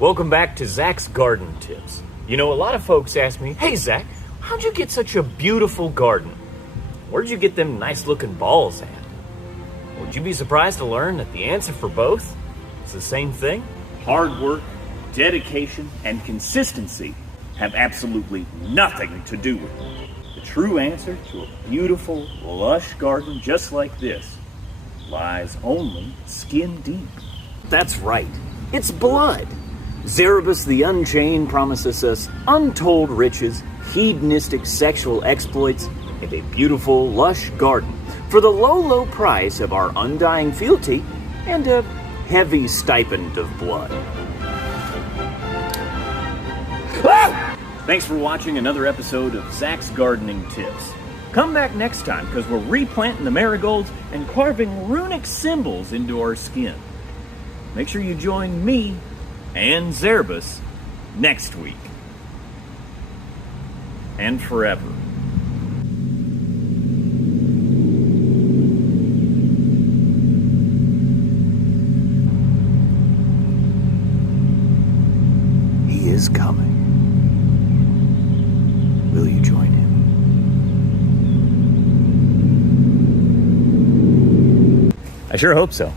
Welcome back to Zach's Garden Tips. You know, a lot of folks ask me, hey Zach, how'd you get such a beautiful garden? Where'd you get them nice looking balls at? Would you be surprised to learn that the answer for both is the same thing? Hard work, dedication, and consistency have absolutely nothing to do with it. The true answer to a beautiful, lush garden just like this lies only skin deep. That's right. It's blood. Zerebus the Unchained promises us untold riches, hedonistic sexual exploits, and a beautiful, lush garden for the low price of our undying fealty and a heavy stipend of blood. Thanks for watching another episode of Zach's Gardening Tips. Come back next time because we're replanting the marigolds and carving runic symbols into our skin. Make sure you join me and Zerebus next week. And forever. He is coming. Will you join him? I sure hope so.